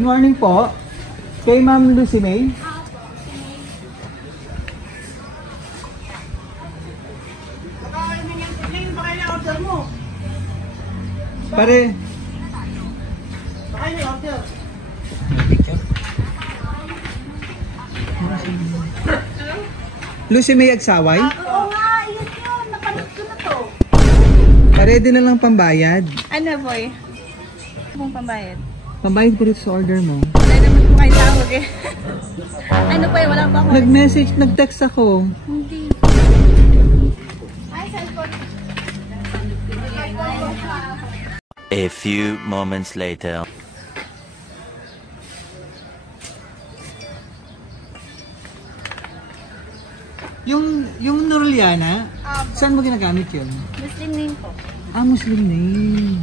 Good morning po. Kay Ma'am Lucy May. Pare. Lucy May Agsaway? Oo nga, yun yun. Napanood ko na to. Pare din na lang pambayad. Ano boy? Kung pambayad? Pambayad ko dito sa order mo. Wala naman po kayo tawag eh. Ano po wala pa ako. Nag-message, nag-text ako. Hindi. Ay, cellphone. A few moments later. Yung Norliana, saan mo ginagamit yun? Muslim name po. Ah, Muslim name.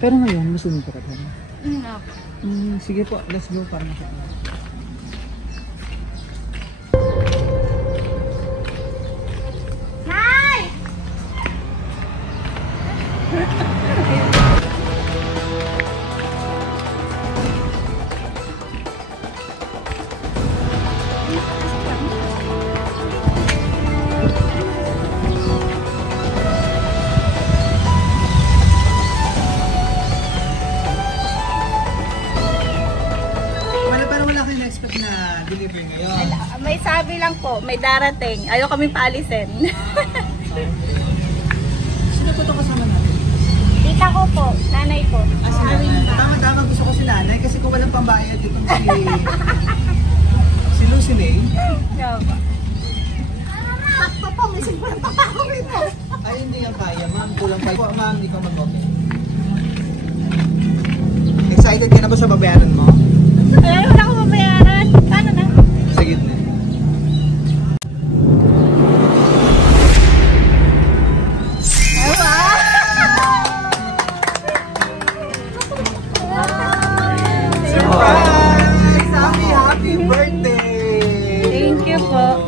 Pero ngayon, Muslim ka pa rin. Opo. Sige po, let's go para na. Hi! Wala kayong expect na delivery ngayon. May sabi lang po, may darating. Ayaw kami paalisin. Sino po ito kasama natin? Tita ko po, nanay po. Tama-tama, gusto ko si nanay kasi kung walang pambayad itong si Lucy May. Opo. Sakto po, may 50 pa ako rito. Ay, hindi yan kaya, ma'am. Kulang pa. Ma'am, hindi ka mag-open. Excited ka na ba sa babayaran mo? Ay, wala ko mabayaran. Paano na? Sa gitna. Ay, wow! Surprise! Happy birthday! Thank you po.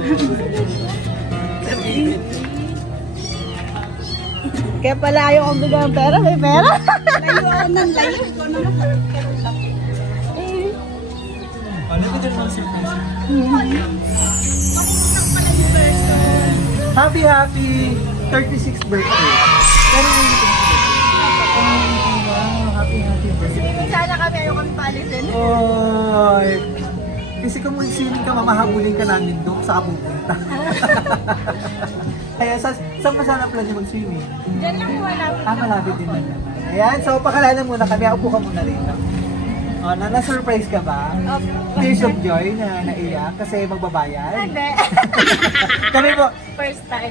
Kaya pala ayaw kong bigyan ng pera, may pera. Layo ako ng layo. Ikaw naman. Ano ba dyan mga surprise? Happy 36th birthday! Pero hindi ko wow, happy birthday! Swimming sana kami, ayaw kami paalisin. Oy! Kasi kung mag-swimming ka, mamahabulin ka namin doon sa pupunta. Kaya saan ba sana plan niyo mag-swimming? Diyan lang po, malapit. Malapit din naman. Ayan, so pakilala muna kami. Ako po ka muna rin. Na-surprise ka ba? Tears of joy na naiyak kasi magbabayad? Hindi. Kami po, First time.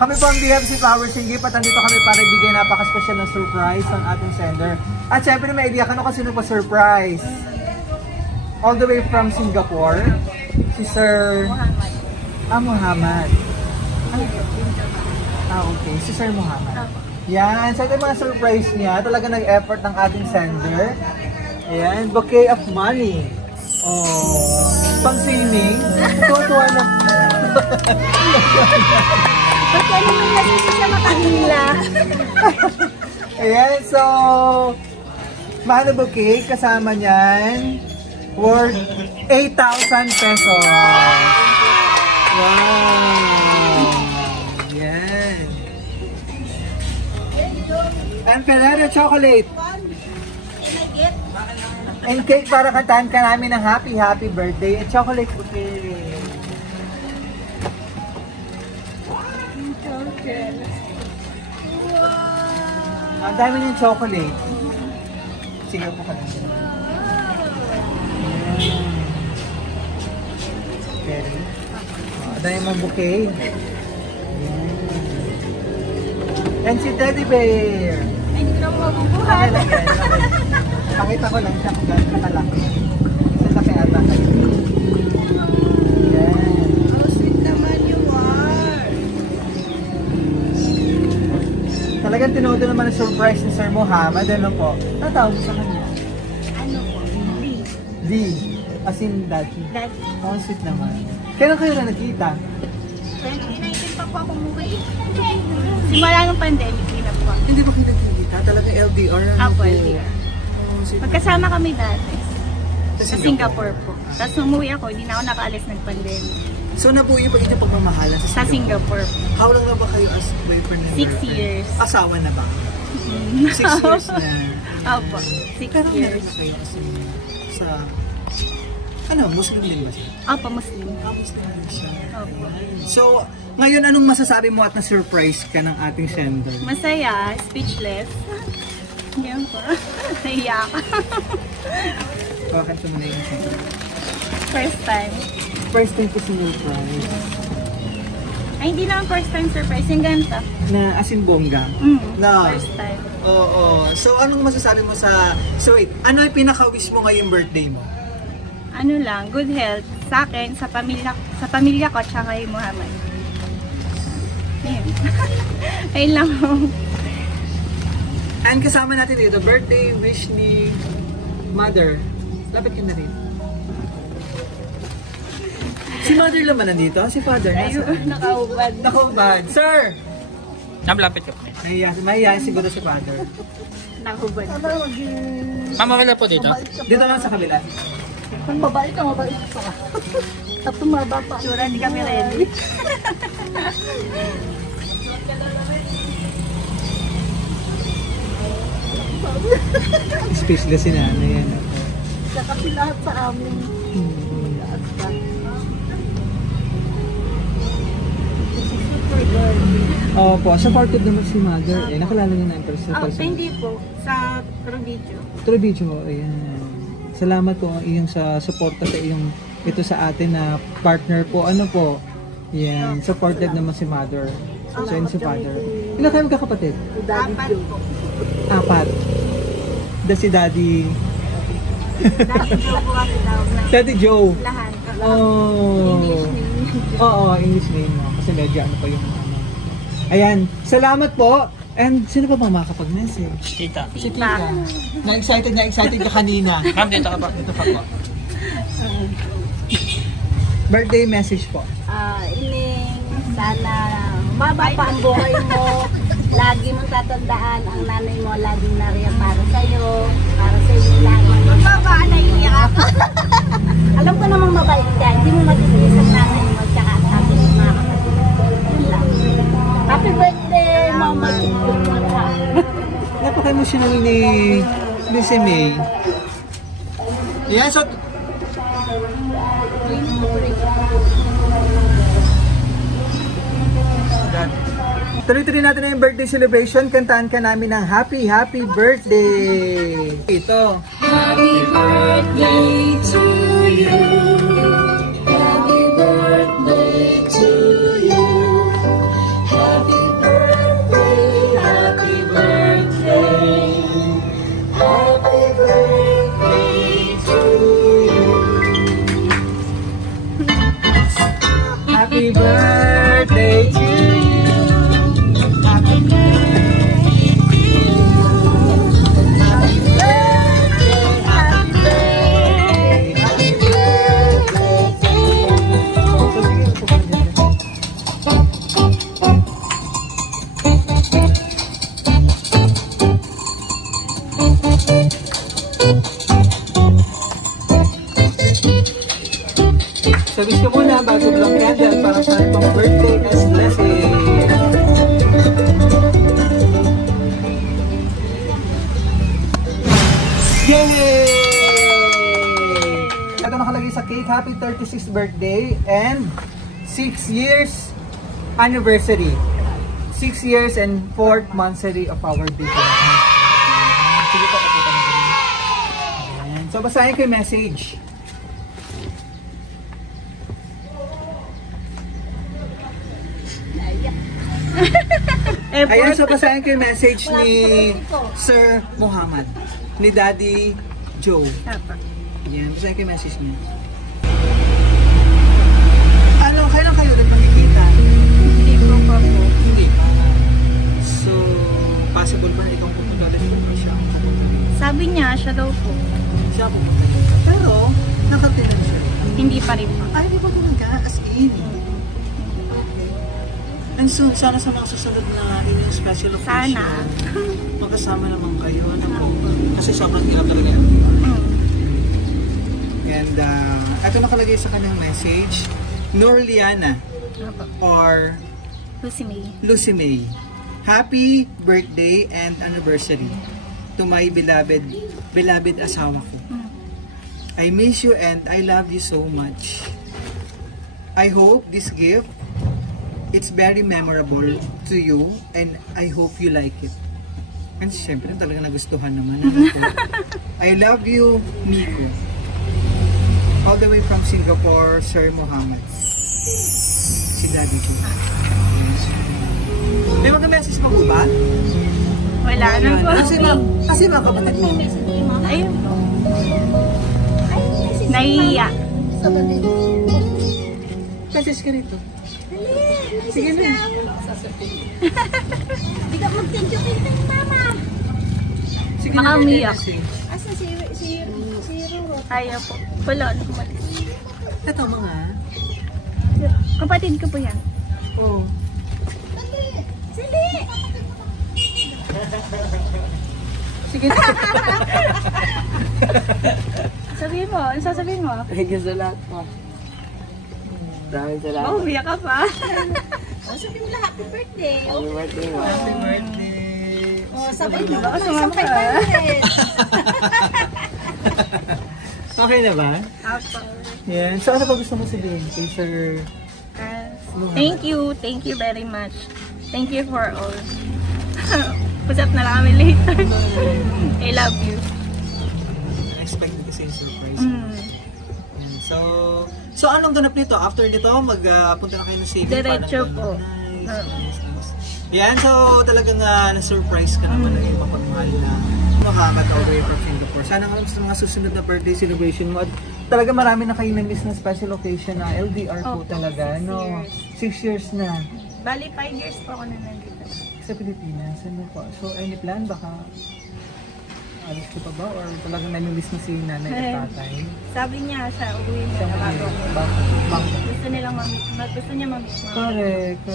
kami po ang DFC Flowers and Gift at nandito kami para ibigay napaka-special na surprise ng ating sender. At syempre may idea ka no kasi sino pa surprise. All the way from Singapore, si Sir Muhammad. Okay, si Sir Muhammad. Yan, so ito yung mga surprise niya. Talaga nag-effort ng ating sender. Ayan, bouquet of money. Pang swimming. Tuwa na. Kasi ano may nasisi siya makahila. Ayan, so mahal na bouquet. Kasama niyan worth 8,000 pesos. Wow! Yan. And Ferrero chocolate. And cake para kantahan ka namin ng happy birthday. And chocolate bouquet. Ang dami ng chocolate. Sige po ka lang. Very. Ang dami mong bouquet. And si Teddy Bear. Ay, hindi ko na mabubuhat. Pakita ko lang siya kung gano'n kalaki. Isa laki ata kayo. Yan. How sweet naman you are. Talagang tinodo naman ang surprise ni Sir Muhammad. Ano po? Natawag mo sa kanya? Ano po? D. As in daddy. Daddy. Oh, sweet naman. Kailan kayo na nagkita? 2019 pa po ako umuwi. Simula ng pandemic, hindi na po. Hindi ba kayo nagkita? Talagang LDR? Apo, LDR. Oh, sweet. Magkasama kami dati. Sa Singapore po. Tapos nung umuwi ako, hindi na ako nakaalis ng pandemic. So nabuo yung inyong pagmamahalan Sa Singapore po. How long na ba kayo as boyfriend and 6 girlfriend? years. Asawa na ba? 6 years na. Opo, 6 Pero meron years. na kayo kasi sa... Ano, Muslim din ba siya? Opo, Muslim. Muslim din siya. Opo. So, ngayon anong masasabi mo at na-surprise ka ng ating sender? Masaya, speechless. Yan po. Naiyak. Bakit mo na yung sender? First time. First time ko sinurprise. Ay, hindi naman first time surprise. Yung ganito. Na asin bongga. Na. First time. Oo. So, anong masasabi mo sa... So, wait. Ano yung pinaka-wish mo ngayong birthday mo? Ano lang, good health sa akin, sa pamilya ko, tsaka kay Muhammad. Ayun. Ayun lang. And kasama natin dito, birthday wish ni Mother. Lapit ka na rin. Si Mother naman nandito? Si Father? Ayun, nakaubad. Nakaubad. Sir! Namalapit ka po. Mahihayin siguro si Father. Nakaubad. Mama, wala po dito. Dito lang sa kabila. Kung mabait ka pa. Tapos mababa. Sure, hindi kami ready. Speechless si nanay yan. Siya kasi lahat sa amin. Opo, supported naman si Mother. Nakilala niya na in person. Hindi po. Sa video. Through video, ayan. Salamat po iyong sa suporta sa iyong ito sa atin na partner po. Ano po? Yan, supported naman si Mother. So, yun si Father. Ilan kayo magkakapatid? Apat po. 4. Si Daddy. Daddy Joe po kasi daw. Daddy Joe. Lahat. Oh. Oo, English name mo. Kasi medyo ano pa yung ano. Ayan, salamat po. And sino pa ba makakapag-message? Tita. Si Tita. Na-excited ka kanina. Ma'am, dito ka ba? Dito pa po. Birthday message po. Ining, sana mababa pa ang buhay mo. Lagi mong tatandaan ang nanay mo laging nariyan para sa'yo. Para sa inyo lahat. Magbaba, naiiyak ako. Alam ko namang mabait ka. Hindi mo matitiis ang nanay mo. Tsaka ang sabi ng mga kapatid. Yun lang. Happy birthday, Mama Chukuk. Napaka-emotional ni si May. Yan, so... Tuloy-tuloy natin na yung birthday celebration. Kantaan ka namin ng happy, happy birthday! Ito. Happy birthday to you. Happy birthday to you. Happy birthday, happy birthday. Happy birthday to you. Happy birthday to you. Service ko muna bago block candle para sa itong birthday as blessing. Yay! Ito nakalagay sa cake, happy 36th birthday and 6 years anniversary. 6 years and 4th monthsary of our business. Sige po, kapita na rin. So basahin ko yung message. Ayan, so basahin ko yung message ni Sir Muhammad, ni Daddy Joe. Ayan, basahin ko yung message niya. Ano, kailan kayo nagpagkikita? Hindi po pa po. Hindi pa. So, possible ba na itong pupunta dito pa siya? Sabi niya, siya daw po. Siya pupunta dito. Pero, nakatinan siya. Hindi pa rin po. Ay, di ba talaga? As in. And soon, sana sa mga susunod na inyong special occasion, Sana. magkasama naman kayo. Ano po? Kasi sobrang hirap talaga yan. And ito nakalagay sa kanyang message, Norliana or Lucy May. Happy birthday and anniversary to my beloved asawa ko. I miss you and I love you so much. I hope this gift it's very memorable to you and I hope you like it. And syempre talaga nagustuhan naman. I love you, Miko. All the way from Singapore, Sir Muhammad. Si Daddy ko. May mga message pa po ba? Wala na po. Kasi mga kapatid mo. Ayun. Nahiya. Message ka rito. Sige na. Hindi ka mag-thank you kay mama. Sige Baka na. umiyak. Asa si Ayaw po. Wala. ito mga. Kapatid ko po yan. Oh. Sili! Sige na. Sabihin mo. Ano sasabihin mo? Thank you sa lahat po. Maraming salamat. Oh, umiyak ka pa. Sabihin mo lang, happy birthday. Happy birthday mo. Happy birthday. Oh, sabihin mo. Baka Isang 500. Okay na ba? Apo. Yan. So ano pa gusto mo sabihin kay Sir? Thank you. Thank you very much. Thank you for all. Usap na lang kami later. I love you. Expect ko kasi yung surprise. Yan. So anong ganap nito? After nito, magpunta na kayo ng saving? Diretso po. Nice. Yan, so talagang na-surprise ka naman ng iyong mapagmahal na makakat all the way from Singapore. Sana nga sa mga susunod na birthday celebration mo at talaga marami na kayo na-miss na special occasion na LDR po talaga, no? 6 years na. Bali, 5 years po ako na nandito. Sa Pilipinas, ano po? So, any plan? Baka alis ko pa ba? Or talagang nami-miss na si nanay at tatay? Sabi niya, siya uwi niya. Bakit? Gusto niya mamit mo. Correct.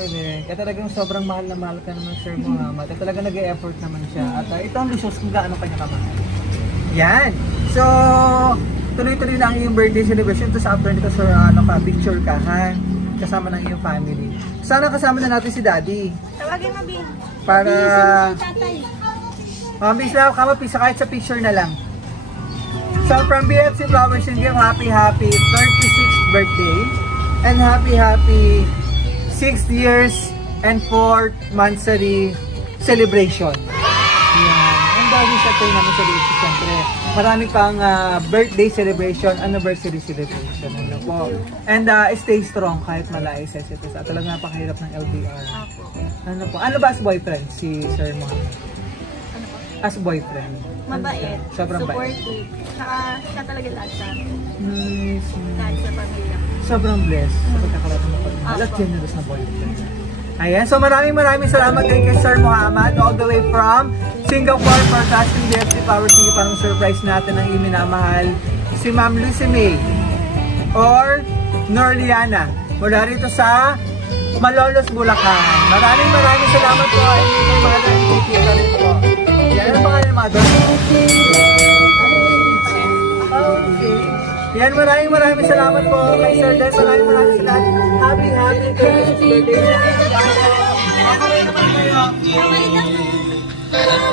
Kaya talagang sobrang mahal na mahal ka naman, Sir Muhammad. At talagang nag-e-effort naman siya. At ito ang shows kung gaano kanya kamahal. Yan! So, tuloy-tuloy lang yung birthday celebration. Tapos after nito, Sir, picture ka, ha? Kasama ng iyong family. Sana kasama na natin si Daddy. Tawagin mo, Bin. Para... Tatay. Bis lang, pisa kahit sa picture na lang. So from BFC Flowers and Game, happy 36th birthday and happy 6 years and 4th monthsary celebration. Yan. Ang dami sa tayo naman sa dito, siyempre. Marami pang birthday celebration, anniversary celebration. Ano po. And stay strong kahit malayo sa ito. Talagang napakahirap ng LDR. Ano po. Ano ba as boyfriend si Sir Muhammad? As boyfriend. Mabait. Sobrang bait. Supportive. Tsaka siya talaga lahat sa akin. Nice. Lahat sa pamilya. Sobrang blessed sa pagkakaroon mo pagmamahal at generous na boyfriend. Ayan, so maraming salamat din kay Sir Muhammad all the way from Singapore for casting BFC Flowers and Game. Parang surprise natin ang iminamahal si Ma'am Lucy May or Norliana mula rito sa Malolos, Bulacan. Maraming salamat po ay may mahal na ikikita rin po. Yan ang pangalan ng mga doon. Okay. Yan, maraming salamat po kay Sir Den. Maraming salamat. Happy 30th birthday. Okay naman kayo. Okay naman.